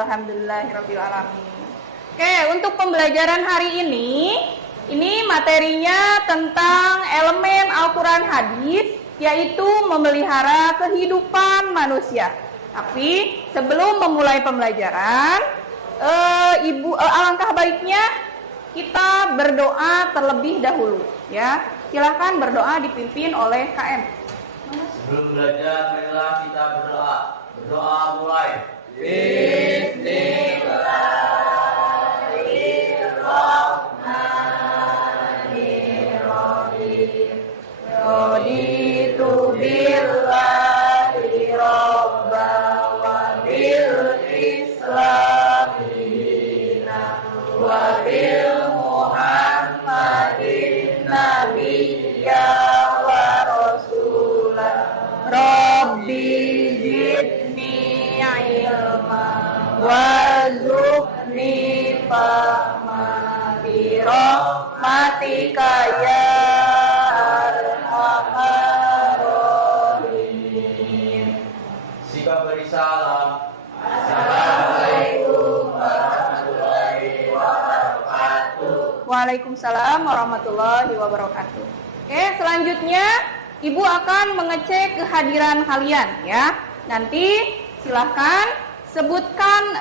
Alhamdulillahirabbil alamin. Oke, untuk pembelajaran hari ini materinya tentang elemen Al-Quran hadis, yaitu memelihara kehidupan manusia. Tapi sebelum memulai pembelajaran, alangkah baiknya kita berdoa terlebih dahulu, ya. Silahkan berdoa dipimpin oleh KM. Sebelum belajar, marilah kita berdoa. Berdoa mulai. Bismillahirrahmanirrahim. Raditu billahi robba wa bil islami dina wa bil muhammadin nabiyya wa rasulah. Rabbi zidni ilma warzuqni fahma bi rahmatika ya arhamar rahimin. Sikap beri salam. Assalamualaikum warahmatullahi wabarakatuh. Waalaikumsalam warahmatullahi wabarakatuh. Oke, selanjutnya Ibu akan mengecek kehadiran kalian, ya. Nanti silahkan sebutkan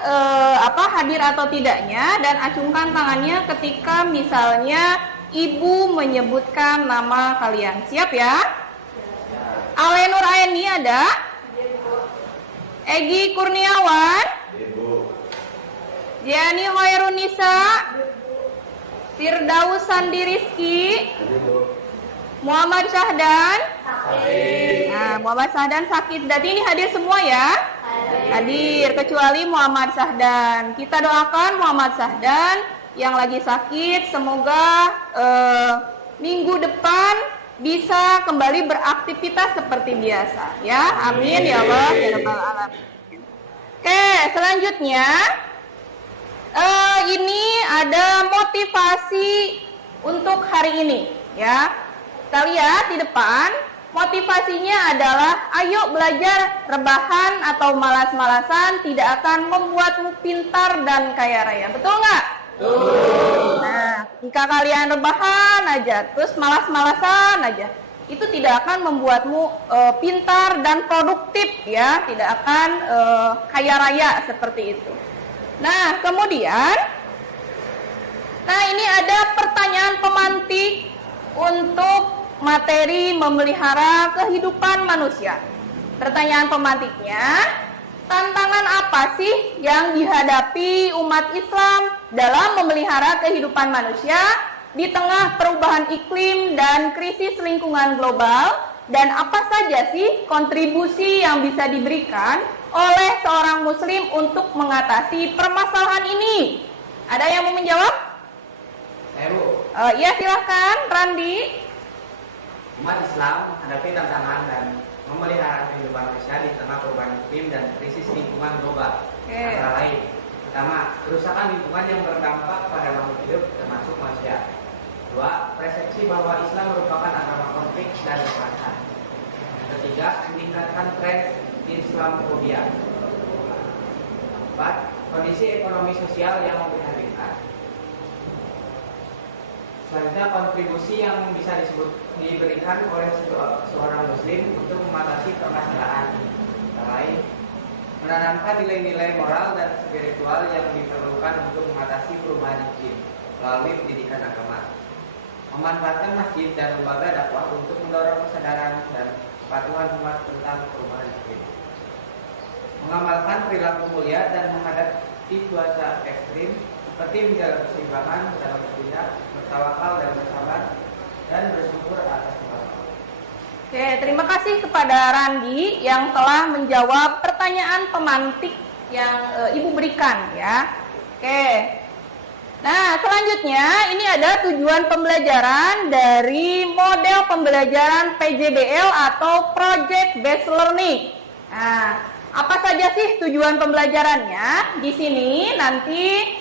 hadir atau tidaknya dan acungkan tangannya ketika misalnya Ibu menyebutkan nama kalian. Siap ya? Alenur Aini ada? Egi Kurniawan? Jiani Hoirunisa? Firdaus Sandi Rizki? Muhammad Syahdan? Nah, Muhammad Syahdan sakit. Berarti ini hadir semua ya? Hadir, kecuali Muhammad Syahdan. Kita doakan Muhammad Syahdan yang lagi sakit, semoga minggu depan bisa kembali beraktivitas seperti biasa, ya. Amin ya Allah ya Rabbal alamin. Oke, selanjutnya ini ada motivasi untuk hari ini, ya. Kita lihat di depan, motivasinya adalah ayo belajar, rebahan atau malas-malasan tidak akan membuatmu pintar dan kaya raya. Betul nggak? Betul. Nah, jika kalian rebahan aja, terus malas-malasan aja, itu tidak akan membuatmu pintar dan produktif, ya. Tidak akan kaya raya seperti itu. Nah, kemudian, ini ada pertanyaan pemantik untuk materi memelihara kehidupan manusia. Pertanyaan pemantiknya, tantangan apa sih yang dihadapi umat Islam dalam memelihara kehidupan manusia di tengah perubahan iklim dan krisis lingkungan global, dan apa saja sih kontribusi yang bisa diberikan oleh seorang muslim untuk mengatasi permasalahan ini? Ada yang mau menjawab? Ya, silahkan Randi. Umat Islam menghadapi tantangan dan memelihara kehidupan manusia di tengah perubahan iklim dan krisis lingkungan global. Antara lain, pertama, kerusakan lingkungan yang berdampak pada makhluk hidup termasuk manusia. Dua, persepsi bahwa Islam merupakan agama konflik dan kekerasan. Ketiga, meningkatkan tren Islamofobia. Empat, kondisi ekonomi sosial yang memprihatinkan. Selanjutnya, kontribusi yang bisa diberikan oleh seorang muslim untuk mengatasi permasalahan ini. Lain, menanamkan nilai-nilai moral dan spiritual yang diperlukan untuk mengatasi perubahan iklim melalui pendidikan agama. Memanfaatkan masjid dan lembaga dakwah untuk mendorong kesadaran dan kepatuhan umat tentang perubahan iklim. Mengamalkan perilaku mulia dan menghadapi cuaca ekstrim seperti menjaga keseimbangan dalam bertindak, bertawakal dan bersabar, dan bersyukur atas nikmat. Oke, terima kasih kepada Randi yang telah menjawab pertanyaan pemantik yang Ibu berikan, ya. Oke. Nah, selanjutnya ini ada tujuan pembelajaran dari model pembelajaran PJBL atau Project Based Learning. Nah, apa saja sih tujuan pembelajarannya? Di sini nanti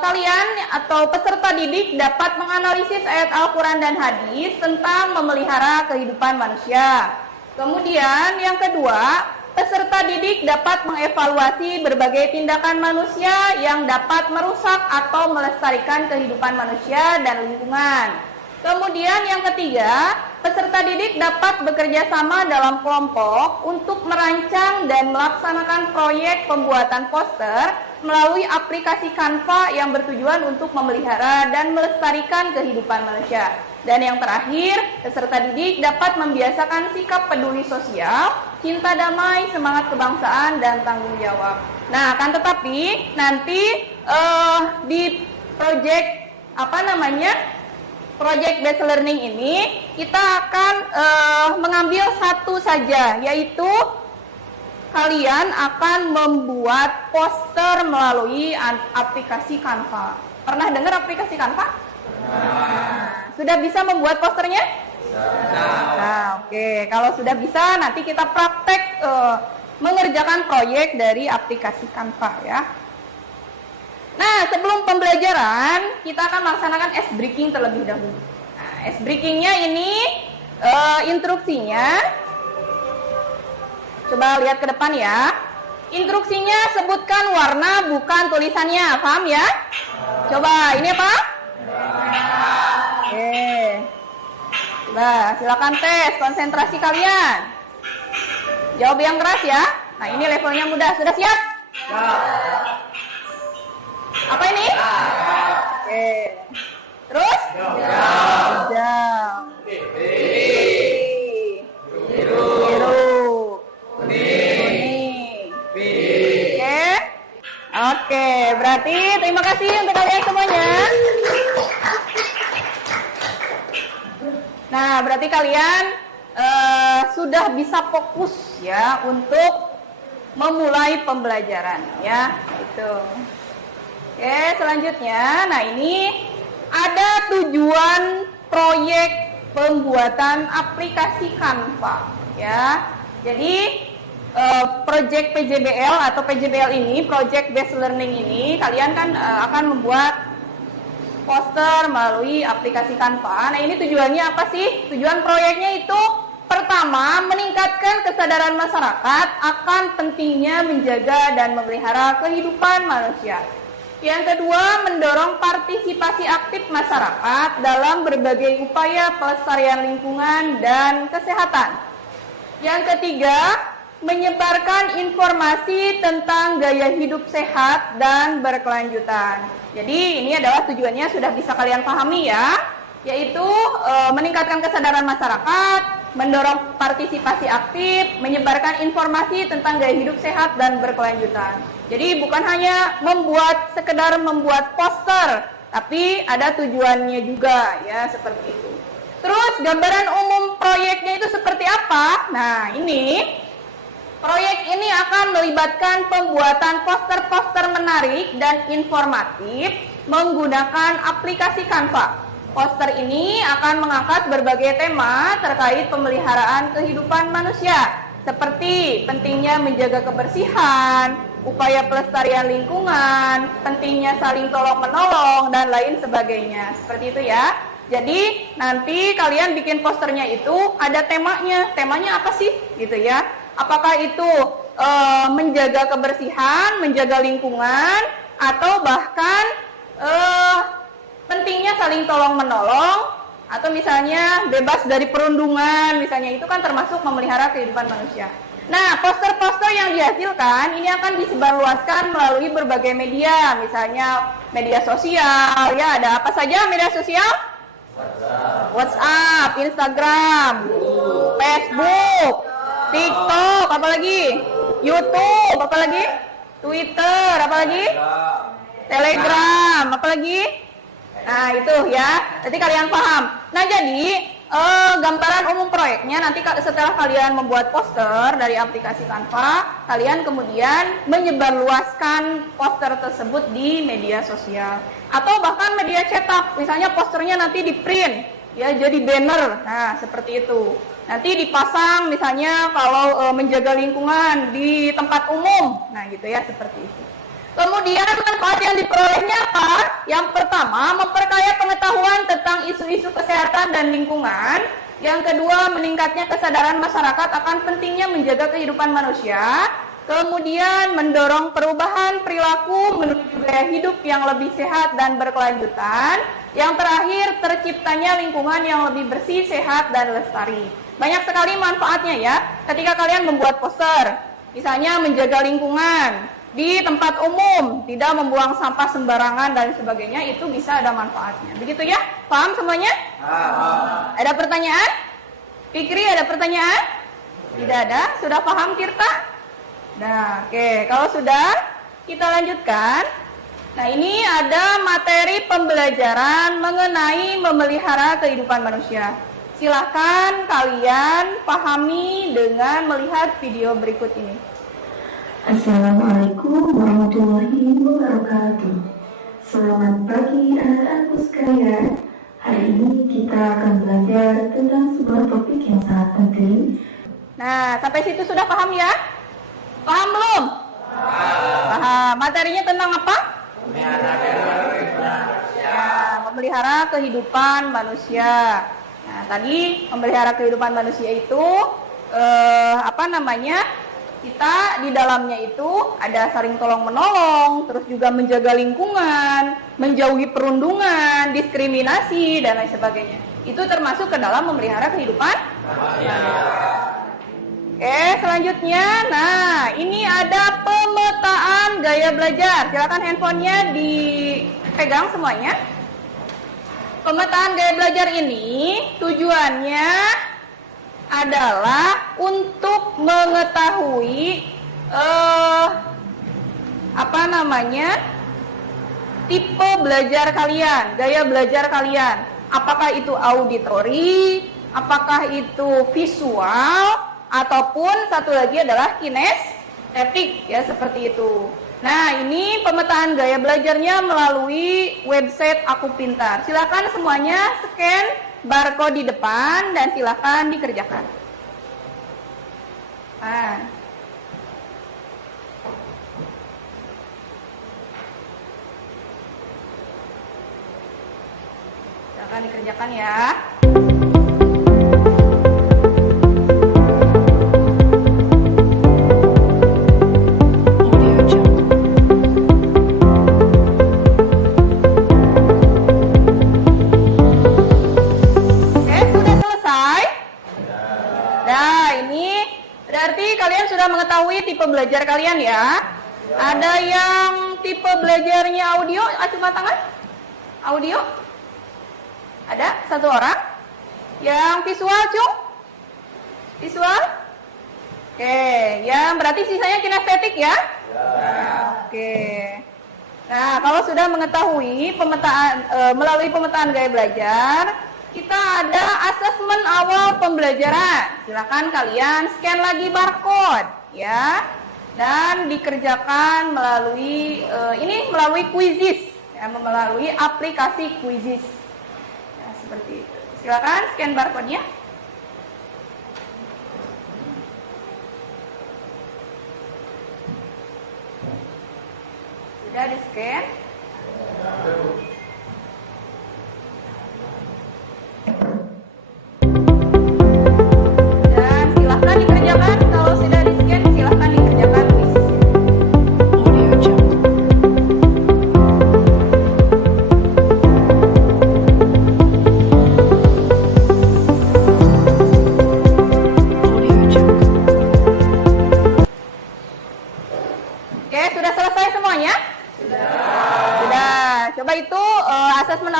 kalian atau peserta didik dapat menganalisis ayat Al-Quran dan hadis tentang memelihara kehidupan manusia. Kemudian yang kedua, peserta didik dapat mengevaluasi berbagai tindakan manusia yang dapat merusak atau melestarikan kehidupan manusia dan lingkungan. Kemudian yang ketiga, peserta didik dapat bekerja sama dalam kelompok untuk merancang dan melaksanakan proyek pembuatan poster melalui aplikasi Canva yang bertujuan untuk memelihara dan melestarikan kehidupan manusia. Dan yang terakhir, peserta didik dapat membiasakan sikap peduli sosial, cinta damai, semangat kebangsaan, dan tanggung jawab. Nah, akan tetapi nanti di project Project Based Learning ini kita akan mengambil satu saja, yaitu kalian akan membuat poster melalui aplikasi Canva. Pernah dengar aplikasi Canva? Nah, sudah bisa membuat posternya? Nah, oke. Kalau sudah bisa, nanti kita praktek mengerjakan proyek dari aplikasi Canva ya. Nah, sebelum pembelajaran, kita akan melaksanakan ice breaking terlebih dahulu. Nah, ice breakingnya ini instruksinya, coba lihat ke depan ya. Instruksinya sebutkan warna bukan tulisannya, paham ya? Coba, ini apa? Oke. Coba, silakan tes konsentrasi kalian. Jawab yang keras ya. Nah, ini levelnya mudah. Sudah siap? Apa ini? Oke. Terus? Hijau. Biru. Kuning. Oke, berarti terima kasih untuk kalian semuanya. Nah, berarti kalian sudah bisa fokus ya untuk memulai pembelajaran ya. Itu. Oke, selanjutnya, nah ini ada tujuan proyek pembuatan aplikasi Canva ya. Jadi project PJBL atau PJBL ini, Project Based Learning ini, kalian kan akan membuat poster melalui aplikasi Canva. Nah, ini tujuannya apa sih? Tujuan proyeknya itu pertama, meningkatkan kesadaran masyarakat akan pentingnya menjaga dan memelihara kehidupan manusia. Yang kedua, mendorong partisipasi aktif masyarakat dalam berbagai upaya pelestarian lingkungan dan kesehatan. Yang ketiga, menyebarkan informasi tentang gaya hidup sehat dan berkelanjutan. Jadi ini adalah tujuannya sudah bisa kalian pahami ya, yaitu meningkatkan kesadaran masyarakat, mendorong partisipasi aktif, menyebarkan informasi tentang gaya hidup sehat dan berkelanjutan. Jadi bukan hanya sekedar membuat poster, tapi ada tujuannya juga ya, seperti itu. Terus gambaran umum proyeknya itu seperti apa? Nah, ini proyek ini akan melibatkan pembuatan poster-poster menarik dan informatif menggunakan aplikasi Canva. Poster ini akan mengangkat berbagai tema terkait pemeliharaan kehidupan manusia, seperti pentingnya menjaga kebersihan, upaya pelestarian lingkungan, pentingnya saling tolong-menolong, dan lain sebagainya. Seperti itu ya. Jadi nanti kalian bikin posternya itu ada temanya. Temanya apa sih? Gitu ya. Apakah itu menjaga kebersihan, menjaga lingkungan, atau bahkan pentingnya saling tolong-menolong, atau misalnya bebas dari perundungan, misalnya itu kan termasuk memelihara kehidupan manusia. Nah, poster-poster yang dihasilkan ini akan disebarluaskan melalui berbagai media, misalnya media sosial, ya ada apa saja media sosial? WhatsApp, Instagram, Facebook, TikTok, apalagi? YouTube, apalagi? Twitter, apalagi? Telegram, apalagi? Nah, itu ya. Nanti kalian paham. Nah, jadi gambaran umum proyeknya nanti setelah kalian membuat poster dari aplikasi Canva, kalian kemudian menyebarluaskan poster tersebut di media sosial atau bahkan media cetak. Misalnya posternya nanti di print ya, jadi banner. Nah, seperti itu. Nanti dipasang misalnya kalau menjaga lingkungan di tempat umum. Nah, gitu ya, seperti itu. Kemudian manfaat yang diperolehnya apa? Yang pertama, memperkaya pengetahuan tentang isu-isu kesehatan dan lingkungan. Yang kedua, meningkatnya kesadaran masyarakat akan pentingnya menjaga kehidupan manusia. Kemudian mendorong perubahan perilaku menuju gaya hidup yang lebih sehat dan berkelanjutan. Yang terakhir, terciptanya lingkungan yang lebih bersih, sehat, dan lestari. Banyak sekali manfaatnya ya, ketika kalian membuat poster. Misalnya menjaga lingkungan di tempat umum, tidak membuang sampah sembarangan dan sebagainya, itu bisa ada manfaatnya. Begitu ya? Paham semuanya? Ada pertanyaan? Fikri, ada pertanyaan? Tidak ada? Sudah paham Tirta? Nah, oke. Kalau sudah, kita lanjutkan. Nah, ini ada materi pembelajaran mengenai memelihara kehidupan manusia. Silahkan kalian pahami dengan melihat video berikut ini. Assalamualaikum warahmatullahi wabarakatuh. Selamat pagi anak-anakku sekalian. Hari ini kita akan belajar tentang sebuah topik yang sangat penting. Nah, sampai situ sudah paham ya? Paham belum? Paham. Materinya tentang apa? Memelihara kehidupan manusia. Nah, tadi memelihara kehidupan manusia itu kita di dalamnya itu ada saling tolong menolong, terus juga menjaga lingkungan, menjauhi perundungan, diskriminasi dan lain sebagainya. Itu termasuk ke dalam memelihara kehidupan manusia. Selanjutnya, nah ini ada pemetaan gaya belajar. Silakan handphonenya dipegang semuanya. Pemetaan gaya belajar ini tujuannya adalah untuk mengetahui tipe belajar kalian, gaya belajar kalian. Apakah itu auditori, apakah itu visual, ataupun satu lagi adalah kinestetik ya, seperti itu. Nah, ini pemetaan gaya belajarnya melalui website Aku Pintar. Silakan semuanya scan barcode di depan dan silakan dikerjakan. Nah. Silakan dikerjakan ya. Mengetahui tipe belajar kalian ya. Ada yang tipe belajarnya audio, acungan tangan. Audio? Ada? Satu orang? Yang visual, Cung? Visual? Oke, yang berarti sisanya kinestetik ya? Oke. Nah, kalau sudah mengetahui melalui pemetaan gaya belajar, kita ada asesmen awal pembelajaran. Silakan kalian scan lagi barcode ya, dan dikerjakan melalui melalui Quizizz ya, melalui aplikasi Quizizz ya, seperti itu. Silakan scan barcode-nya. Sudah di scan.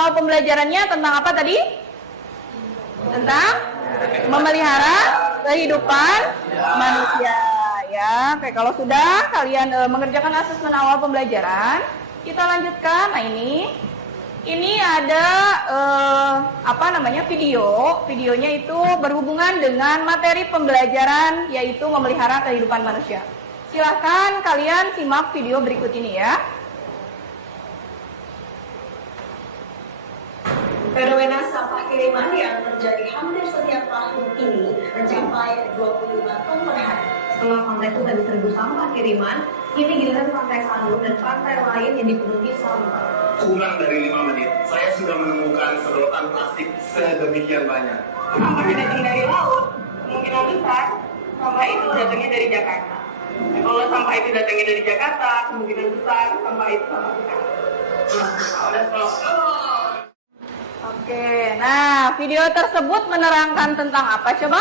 Pembelajarannya tentang apa tadi? Tentang memelihara kehidupan manusia ya. Oke, kalau sudah kalian mengerjakan asesmen awal pembelajaran, kita lanjutkan. Nah, ini ada videonya itu berhubungan dengan materi pembelajaran, yaitu memelihara kehidupan manusia. Silahkan kalian simak video berikut ini ya. Fenomena sampah kiriman yang terjadi hampir setiap tahun ini mencapai 25 ton per hari. Setelah Pantai Kuta diserbu sampah kiriman, kini giliran Pantai Sanur dan pantai lain yang dipenuhi sampah. Kurang dari 5 menit, saya sudah menemukan sedotan plastik sedemikian banyak. sampahnya datang dari laut, kemungkinan besar sampah itu datangnya dari Jakarta. Nah, kalau sampah itu datangnya dari Jakarta, kemungkinan besar sampah itu sampah kita. Oke, nah video tersebut menerangkan tentang apa coba?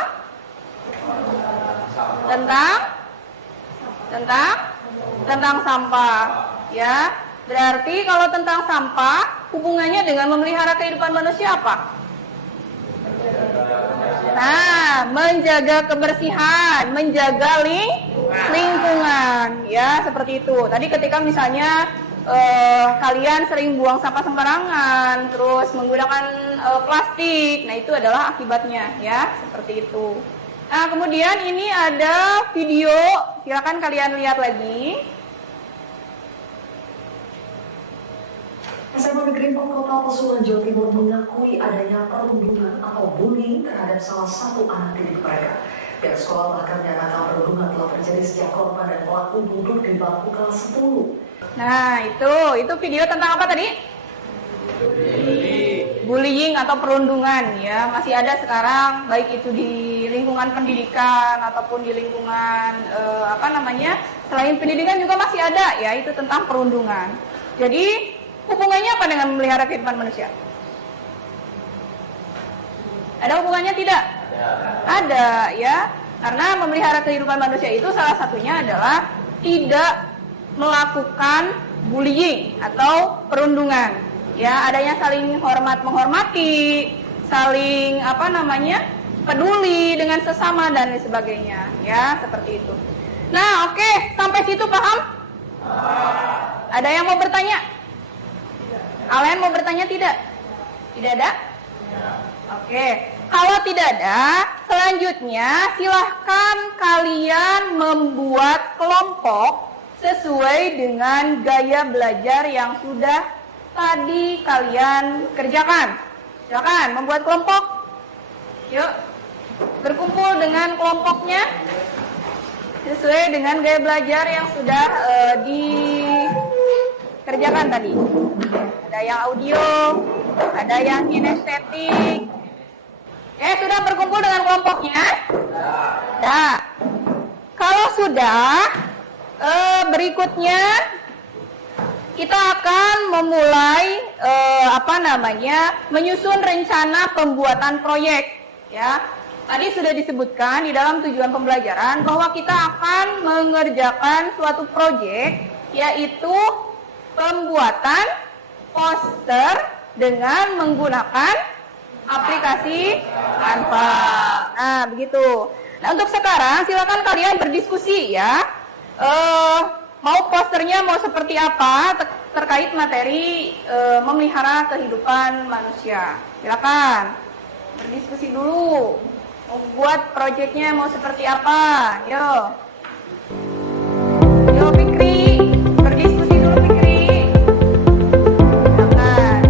Tentang sampah, ya. Berarti kalau tentang sampah, hubungannya dengan memelihara kehidupan manusia apa? Nah, menjaga kebersihan, menjaga lingkungan, ya seperti itu. Tadi ketika misalnya kalian sering buang sampah sembarangan, terus menggunakan plastik, nah itu adalah akibatnya, ya seperti itu. Nah, kemudian ini ada video, silakan kalian lihat lagi. SMA Negeri 4 Kota Pasuruan Jawa Timur mengakui adanya perundungan atau bullying terhadap salah satu anak didik mereka. Pihak sekolah bahkan menyatakan perundungan telah terjadi sejak korban dan pelaku duduk di bangku kelas 10. Nah, itu video tentang apa tadi? Bullying atau perundungan, ya. Masih ada sekarang, baik itu di lingkungan pendidikan ataupun di lingkungan selain pendidikan juga masih ada, ya, itu tentang perundungan. Jadi hubungannya apa dengan memelihara kehidupan manusia? Ada hubungannya tidak? Ada, ya. Karena memelihara kehidupan manusia itu salah satunya adalah tidak melakukan bullying atau perundungan. Ya, adanya saling hormat menghormati, saling peduli dengan sesama dan lain sebagainya, ya, seperti itu. Nah, oke, sampai situ paham? Ada yang mau bertanya? Kalian mau bertanya tidak? Tidak ada? Oke. Kalau tidak ada, selanjutnya silahkan kalian membuat kelompok sesuai dengan gaya belajar yang sudah tadi kalian kerjakan. Silakan membuat kelompok. Yuk, berkumpul dengan kelompoknya sesuai dengan gaya belajar yang sudah dikerjakan tadi. Ada yang audio, ada yang kinestetik. Sudah berkumpul dengan kelompoknya? Nah, kalau sudah, berikutnya kita akan memulai menyusun rencana pembuatan proyek, ya. Tadi sudah disebutkan di dalam tujuan pembelajaran bahwa kita akan mengerjakan suatu proyek, yaitu pembuatan poster dengan menggunakan aplikasi Canva. Nah, begitu. Nah, untuk sekarang silakan kalian berdiskusi, ya. Mau posternya mau seperti apa terkait materi memelihara kehidupan manusia. Silakan berdiskusi dulu. Mau buat proyeknya mau seperti apa? Yo, Fikri, berdiskusi dulu Fikri. Silakan.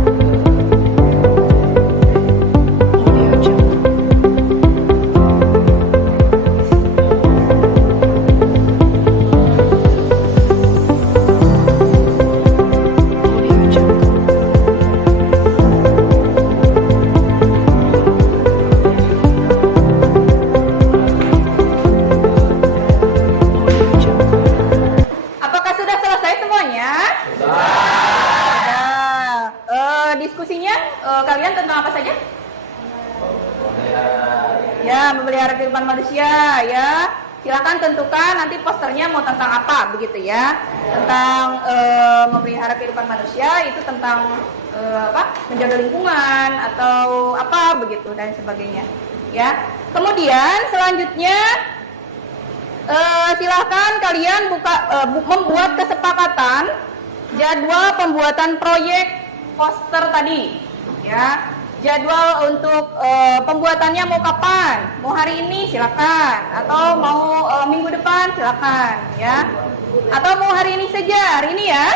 Kalian tentang apa saja? Ya, memelihara kehidupan manusia, ya. Silakan tentukan nanti posternya mau tentang apa, begitu ya. Tentang memelihara kehidupan manusia itu tentang menjaga lingkungan atau apa begitu dan sebagainya, ya. Kemudian selanjutnya silakan kalian membuat kesepakatan jadwal pembuatan proyek poster tadi. Ya, jadwal untuk pembuatannya mau kapan? Mau hari ini silakan, atau mau minggu depan silakan, ya. Atau mau hari ini saja, hari ini ya.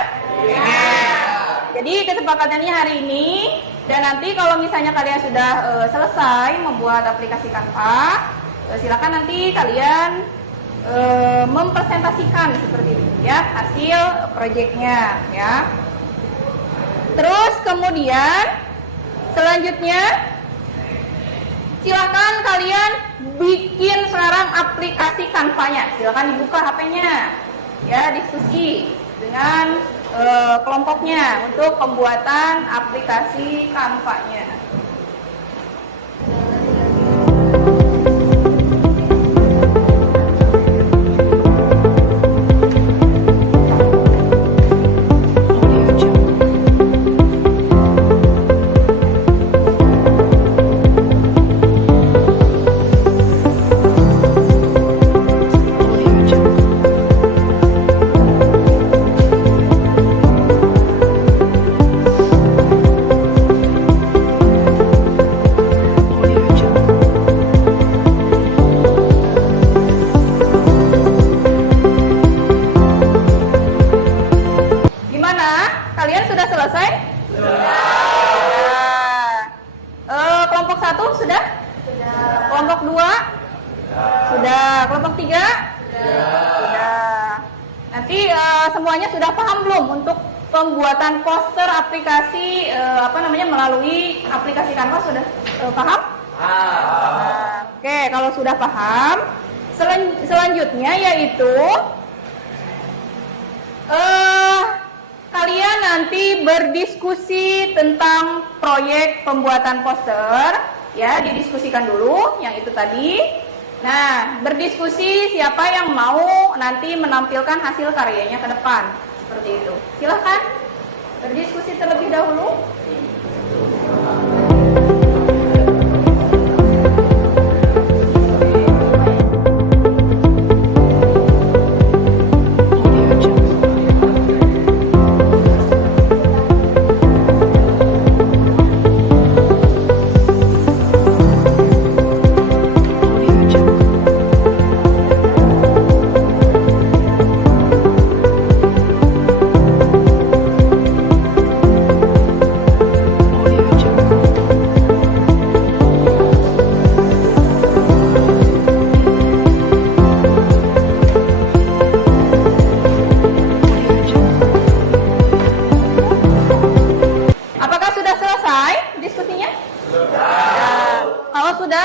Jadi kesepakatannya hari ini, dan nanti kalau misalnya kalian sudah selesai membuat aplikasi Canva, silakan nanti kalian mempresentasikan seperti itu, ya, hasil proyeknya, ya. Terus kemudian selanjutnya Silakan kalian bikin sekarang aplikasi Canva-nya. Silakan dibuka HP-nya. Ya, diskusi dengan kelompoknya untuk pembuatan aplikasi Canva-nya. Kalian sudah selesai? Sudah. Kelompok 1 sudah? Sudah. Kelompok 2? Sudah. Kelompok 3? Sudah. Nanti semuanya sudah paham belum untuk pembuatan poster aplikasi melalui aplikasi Canva sudah paham? Oke, kalau sudah paham, selanjutnya yaitu kalian nanti berdiskusi tentang proyek pembuatan poster, ya, didiskusikan dulu yang itu tadi. Nah, berdiskusi siapa yang mau nanti menampilkan hasil karyanya ke depan, seperti itu. Silahkan berdiskusi terlebih dahulu.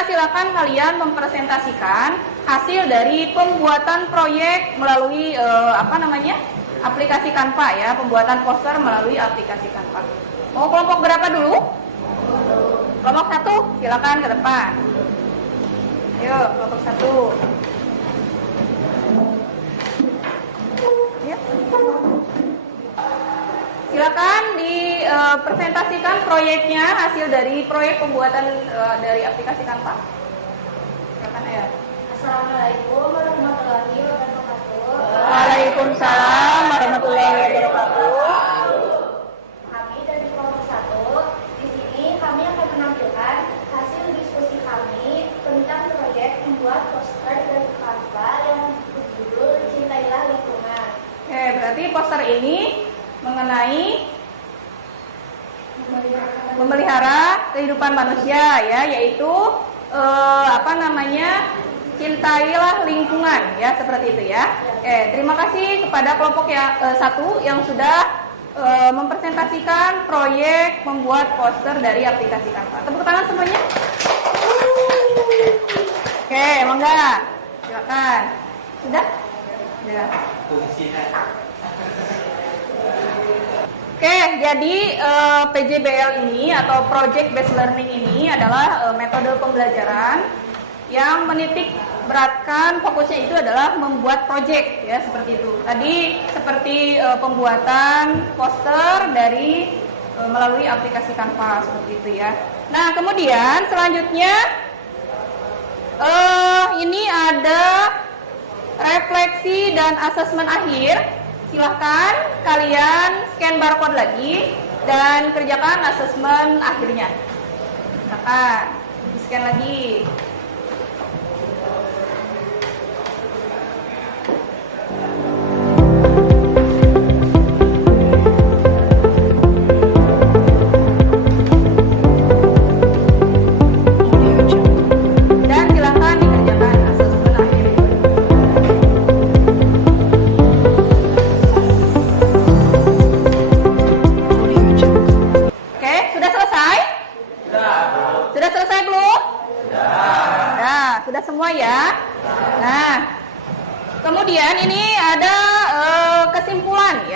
Silakan kalian mempresentasikan hasil dari pembuatan proyek melalui aplikasi Canva, ya, pembuatan poster melalui aplikasi Canva. Mau kelompok berapa dulu? Kelompok 1, silakan ke depan. Ayo, kelompok 1. Ya. Silakan dipresentasikan proyeknya, hasil dari proyek pembuatan dari aplikasi Canva. Silakan ya. Assalamualaikum warahmatullahi wabarakatuh. Waalaikumsalam warahmatullahi wabarakatuh. Kami dari kelompok 1, di sini kami akan menampilkan hasil diskusi kami tentang proyek membuat poster dari Canva yang berjudul Cintailah Lingkungan. Oke, berarti poster ini mengenai memelihara kehidupan manusia, ya, yaitu cintailah lingkungan, ya, seperti itu, ya. Oke, terima kasih kepada kelompok 1 yang sudah mempresentasikan proyek membuat poster dari aplikasi Canva. Tepuk tangan semuanya. Oke, mangga, silakan. Sudah? Sudah. Oke, jadi PJBL ini atau Project Based Learning ini adalah metode pembelajaran yang menitik beratkan fokusnya itu adalah membuat project, ya, seperti itu. Tadi seperti pembuatan poster dari melalui aplikasi Canva, seperti itu, ya. Nah, kemudian selanjutnya ini ada refleksi dan asesmen akhir. Silahkan kalian scan barcode lagi dan kerjakan asesmen akhirnya. Silahkan di scan lagi. Dan silahkan dikerjakan asesmen akhir. Sudah selesai belum? Sudah.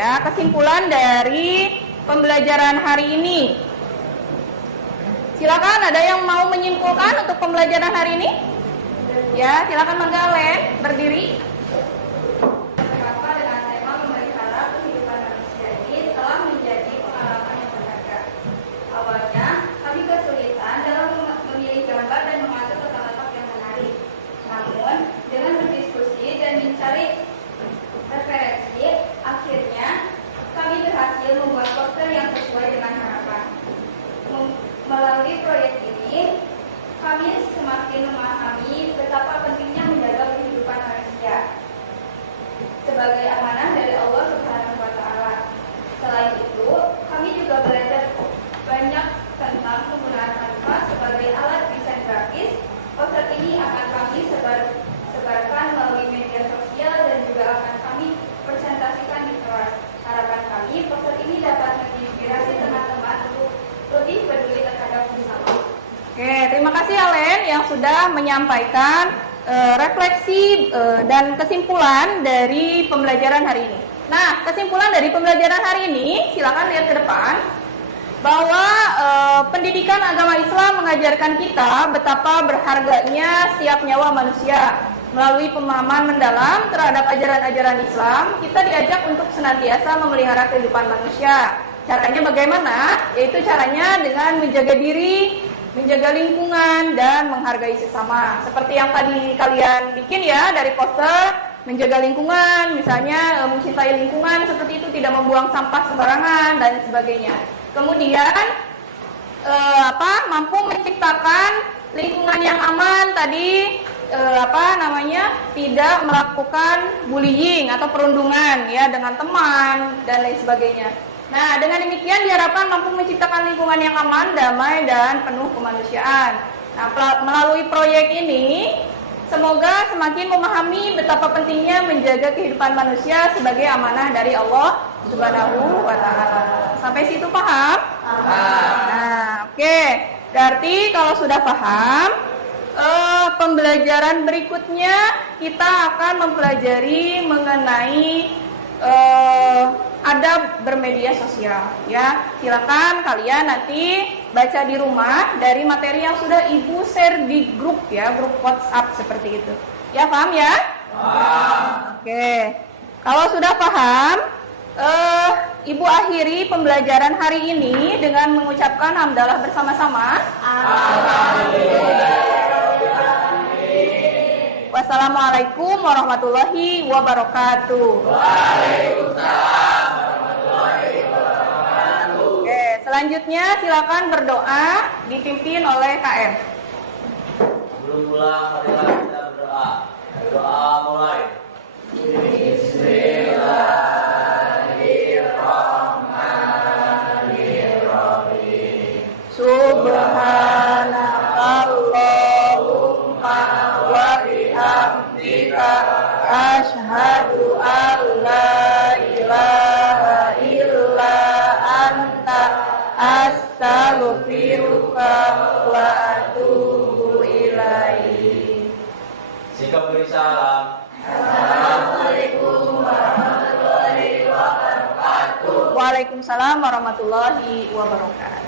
ya, kesimpulan dari pembelajaran hari ini. Silakan, ada yang mau menyimpulkan untuk pembelajaran hari ini? Ya, silakan Mangga Alen, berdiri. Kenapa dengan tema memelihara kehidupan manusia ini telah menjadi pengalaman yang berharga. Awalnya, kami kesulitan dalam memilih gambar dan mengatur letak-letak yang menarik. Namun, dengan berdiskusi dan mencari referensi, akhirnya kami berhasil membuat poster yang sesuai dengan harapan. Melalui proyek ini, kami semakin memahami betapa pentingnya menjaga kehidupan manusia sebagai amanah dari Allah Subhanahu wa Ta'ala. Selain itu, kami juga belajar banyak tentang penggunaan Canva sebagai alat desain grafis. Poster ini akan kami sebarkan melalui media sosial dan juga akan kami presentasikan di kelas. Harapan kami, poster ini dapat menginspirasi teman-teman untuk lebih peduli terhadap bersama. Oke, terima kasih Alen yang sudah menyampaikan refleksi dan kesimpulan dari pembelajaran hari ini. Nah, kesimpulan dari pembelajaran hari ini, silakan lihat ke depan, bahwa pendidikan agama Islam mengajarkan kita betapa berharganya setiap nyawa manusia. Melalui pemahaman mendalam terhadap ajaran-ajaran Islam, kita diajak untuk senantiasa memelihara kehidupan manusia. Caranya bagaimana? Yaitu caranya dengan menjaga diri, menjaga lingkungan, dan menghargai sesama. Seperti yang tadi kalian bikin ya dari poster, menjaga lingkungan, misalnya mencintai lingkungan, seperti itu, tidak membuang sampah sembarangan, dan sebagainya. Kemudian mampu menciptakan lingkungan yang aman tadi, tidak melakukan bullying atau perundungan ya dengan teman dan lain sebagainya. Nah, dengan demikian diharapkan mampu menciptakan lingkungan yang aman, damai, dan penuh kemanusiaan. Nah, melalui proyek ini, semoga semakin memahami betapa pentingnya menjaga kehidupan manusia sebagai amanah dari Allah Subhanahu wa Ta'ala. Sampai situ paham? Nah, oke. Berarti kalau sudah paham, pembelajaran berikutnya kita akan mempelajari mengenai adab bermedia sosial ya. Silakan kalian nanti baca di rumah dari materi yang sudah Ibu share di grup ya, grup WhatsApp seperti itu. Ya, paham ya? Oke. Kalau sudah paham, Ibu akhiri pembelajaran hari ini dengan mengucapkan hamdalah bersama-sama. Wassalamualaikum warahmatullahi wabarakatuh. Waalaikumsalam warahmatullahi wabarakatuh. Oke, selanjutnya silakan berdoa dipimpin oleh KM. Sebelum pulang, marilah kita berdoa. Doa mulai. Bismillahirrahmanirrahim. Subhanakallahumma wa bihamdika asyhadu an la ilaha illa anta astaghfiruka wa atubu ilaik. Sikap beri salam. Assalamualaikum warahmatullahi wabarakatuh. Waalaikumsalam warahmatullahi wabarakatuh.